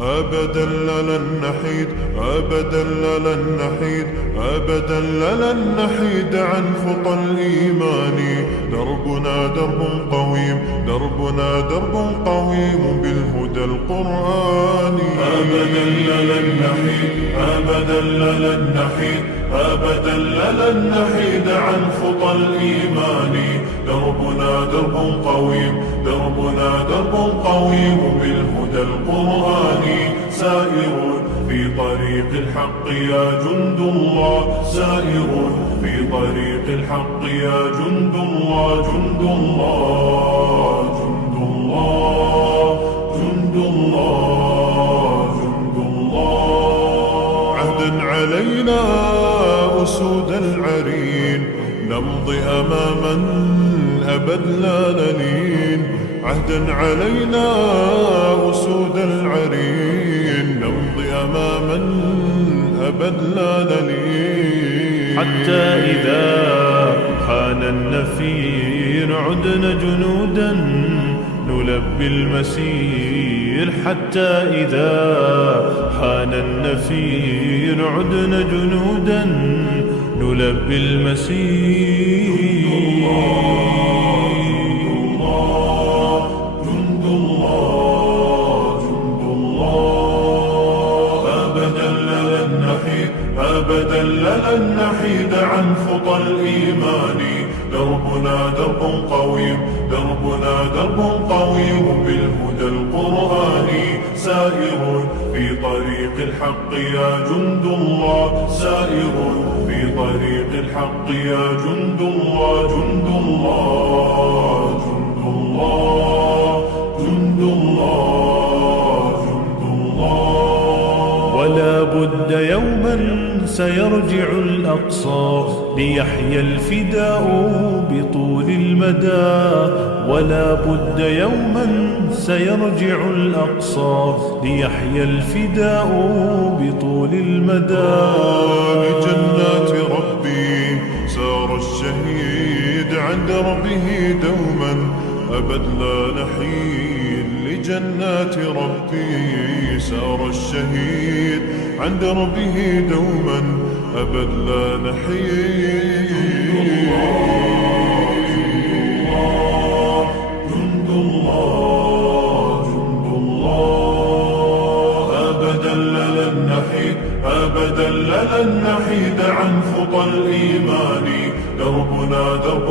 أبدا لن نحيد، أبدا لن نحيد، أبدا لن نحيد عن خطى الإيمان. دربنا درب قويم، دربنا درب قويم بالهدى القرآني. أبدا لن نحيد، أبدا لن نحيد، أبدا لن نحيد عن خطى الإيمان. دربنا درب قويم، دربنا درب قويم بالهدى القرآني. سائر في طريق الحق يا جند الله، سائر في طريق الحق يا جند الله، جند الله، جند الله، جند الله، جند الله. عهدا علينا أسود العرين، نمضي أماما أبد لا نلين. عهدا علينا أسود العرين، نمضي أماما أبد لا نلين. حتى إذا حان النفير عدنا جنودا نلبي المسير. حتى إذا حان النفير عدنا جنودا نلبي المسير. أبدا لن نحيد عن خطى الإيمان. دربنا درب قويم، دربنا درب قويم بالهدى القرآني. سائر في طريق الحق يا جند الله، سائر في طريق الحق يا جند الله، جند الله، جند الله، جند الله، جند الله. ولا بد يوما سيرجع الأقصى ليحيى الفداء بطول المدى. ولا بد يوما سيرجع الأقصى ليحيى الفداء بطول المدى. لجنات ربي سار الشهيد عند ربه دوما أبد لا نحيد. لجنات ربي سار الشهيد عند ربه دوما أبد لا نحيد. جند الله، جند الله، أبدا لن نحيد، أبدا لن نحيد عن خطى الإيمان. دربنا درب